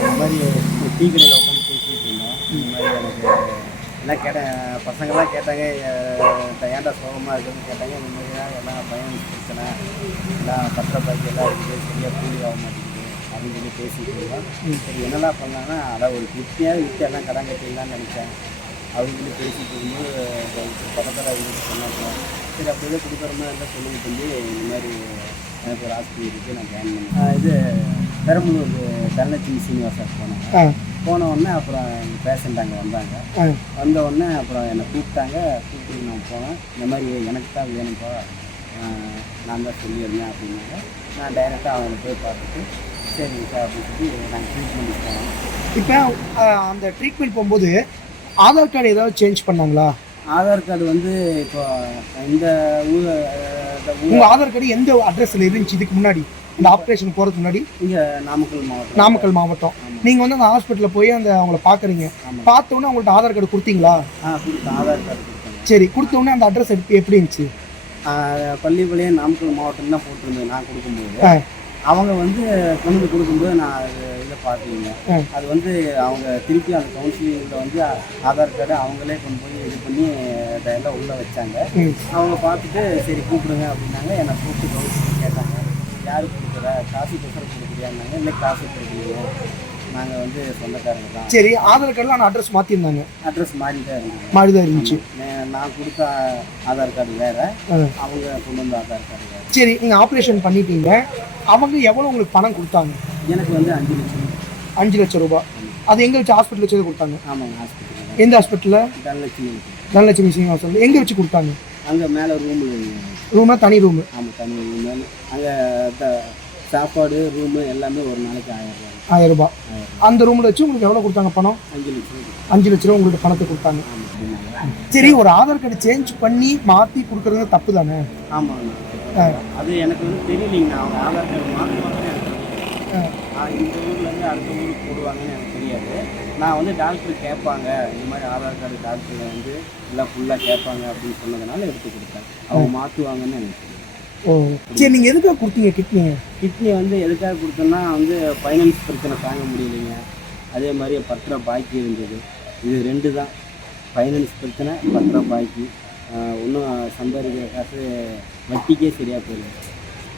இந்த மாதிரி டீ கடையில் உட்காந்து பேசிகிட்டு இருந்தோம். இந்த மாதிரி எனக்கு எல்லாம் கேட்டேன், பசங்கள்லாம் கேட்டாங்க, ஏன்டா சோகமாக இருக்குதுன்னு கேட்டாங்க. இந்த மாதிரிலாம் எல்லாம் பையன் பிரச்சனை, எல்லாம் பத்திர பாக்கியெல்லாம் இருக்குது, சரியாக கூலி ஆக மாட்டேங்குது அப்படின்னு சொல்லி பேசிகிட்டு இருந்தோம். சரி என்னெல்லாம் பண்ணலான்னா, அதை ஒரு திருப்தியாக விற்று எல்லாம் கடன் கட்டிடலான்னு நினச்சேன் அப்படின்னு சொல்லி பேசிகிட்டு இருக்கும்போது பக்கத்தில் அவங்க சொன்னாங்க. சரி அப்படியே கொடுக்குற மாதிரி இருந்தால் சொல்லிட்டு வந்து இந்த மாதிரி எனக்கு ஒரு ஹாஸ்பிட்டல் இருக்குது, நான் ஜாயின் பண்ணேன். இது பெரம்பலூர் தனலட்சுமி சீனிவாசன் போனேன். போன உடனே அப்புறம் எங்கள் பேஷண்ட் அங்கே வந்தாங்க. வந்த உடனே அப்புறம் என்னை கூப்பிட்டாங்க. கூப்பிட்டு நான் போனேன். இந்த மாதிரி எனக்கு தான் வேணும்ப்பா, நான் தான் சொல்லியிருந்தேன் அப்படின்னாங்க. நான் டைரெக்டாக அவங்களை போய் பார்த்துட்டு சரிங்கக்கா அப்படின்னு சொல்லி நாங்கள் ட்ரீட்மெண்ட்டுக்கு போனோம். இப்போ அந்த ட்ரீட்மெண்ட் போகும்போது ஆதார் கார்டு ஏதாவது சேஞ்ச் பண்ணாங்களா? ஆதார் கார்டு வந்து இப்போ இந்த ஊர் உங்கள் ஆதார் கார்டு எந்த அட்ரஸில் இருந்துச்சு இதுக்கு முன்னாடி, இந்த ஆப்ரேஷன் போகிறதுக்கு முன்னாடி? இங்கே நாமக்கல் மாவட்டம். நாமக்கல் மாவட்டம். நீங்கள் வந்து அந்த ஹாஸ்பிட்டலில் போய் அந்த அவங்கள பார்க்குறீங்க. பார்த்தோன்னே அவங்கள்ட்ட ஆதார் கார்டு கொடுத்தீங்களா? கொடுத்தேன், ஆதார் கார்டு கொடுத்தேன். சரி, கொடுத்தோடனே அந்த அட்ரஸ் எப்படி இருந்துச்சு? பள்ளிப்பாளையம் நாமக்கல் மாவட்டம் தான் போட்டிருந்தேன். நான் கொடுக்கும்போது அவங்க வந்து கொண்டு கொடுக்கும்போது நான் இதில் பார்த்தீங்க, அது வந்து அவங்க திருப்பி அந்த கவுன்சிலிங்கில் வந்து ஆதார் கார்டு அவங்களே கொண்டு போய் இது பண்ணி இதெல்லாம் உள்ளே வச்சாங்க. அவங்க பார்த்துட்டு சரி கூப்பிடுங்க அப்படின்னாங்க. என்னை கூப்பிட்டு கவுன்சிலிங் கேட்டாங்க, யார் கொடுக்குற, காசு பேசுகிற கொடுக்குறியான்னாங்க. இல்லை காசு கொடுக்குறீங்க, நாங்கள் வந்து சொந்தக்காரங்க தான். சரி, ஆதார் கார்டில் ஆனால் அட்ரஸ் மாற்றிருந்தாங்க. அட்ரஸ் மாறி தான் இருந்துச்சு. நான் கொடுத்த ஆதார் கார்டு வேறு, அவங்க கொண்டு வந்த ஆதார் கார்டு வேறு. சரி, நீங்கள் ஆப்ரேஷன் பண்ணிட்டீங்க. அவங்க எவ்வளோ உங்களுக்கு பணம் கொடுத்தாங்க? எனக்கு வந்து 5 லட்சம். 5 லட்சம் ரூபாய். அது எங்கே வச்சு ஹாஸ்பிட்டல் வச்சு கொடுத்தாங்க? ஆமாங்க, ஹாஸ்பிட்டல். எந்த ஹாஸ்பிட்டலில்? தனலட்சுமி சீனிவாசன். எங்கே வச்சு கொடுத்தாங்க? அங்கே மேலே ரூம்னா தனி ரூமு? ஆமாம், தனி ரூம். அங்கே சாப்பாடு ரூமு எல்லாமே ஒரு நாளைக்கு 1000 ரூபாய். அந்த ரூமில் வச்சு உங்களுக்கு எவ்வளோ கொடுத்தாங்க பணம்? 5 லட்சம். 5 லட்ச ரூபா உங்களுக்கு பணத்தை கொடுத்தாங்க. சரி, ஒரு ஆதார் கார்டு சேஞ்ச் பண்ணி மாற்றி கொடுக்குறது தப்பு தானே? ஆமாங்க, அது எனக்கு வந்து தெரியலைங்க. அவங்க ஆதார் கார்டு மாற்றுவாங்கன்னு எனக்கு தெரியாது. இந்த ஊர்லேருந்து அடுத்த ஊருக்கு போடுவாங்கன்னு எனக்கு தெரியாது. நான் வந்து டாக்டர் கேட்பாங்க, இந்த மாதிரி ஆதார் கார்டு டாக்டர் வந்து எல்லாம் ஃபுல்லாக கேட்பாங்க அப்படின்னு சொன்னதுனால எடுத்து கொடுத்தேன். அவங்க மாற்றுவாங்கன்னு எனக்கு தெரியும். ஓ, சரி, நீங்கள் எதுக்காக கொடுத்தீங்க கிட்னி வந்து எதுக்காக கொடுத்தோன்னா வந்து ஃபைனான்ஸ் பிரச்சனை தாங்க முடியலைங்க. அதே மாதிரி பத்திர பாக்கி இருந்தது. இது 2 தான், ஃபைனான்ஸ் பிரச்சனை, பத்திர பாக்கி. இன்னும் சம்பாதிக்கிற காசு வட்டிக்கே சரியாக போயிடுது.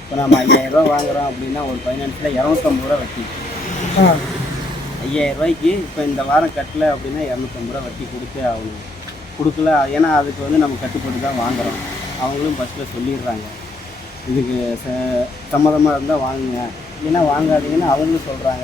இப்போ நம்ம 5000 ரூபா வாங்குகிறோம் அப்படின்னா ஒரு ஃபைனான்ஸில் 250 ரூபா வட்டி. 5000 ரூபாய்க்கு இப்போ இந்த வாரம் கட்டலை அப்படின்னா 250 ரூபா வட்டி கொடுத்தே ஆகணும். கொடுக்கல, ஏன்னா அதுக்கு வந்து நம்ம கட்டுப்பட்டு தான் வாங்குகிறோம். அவங்களும் ஃபஸ்ட்டில் சொல்லிடுறாங்க, இதுக்கு சம்மதமாக இருந்தால் வாங்குங்க, இல்லைன்னா வாங்காதீங்கன்னு அவங்களும் சொல்கிறாங்க.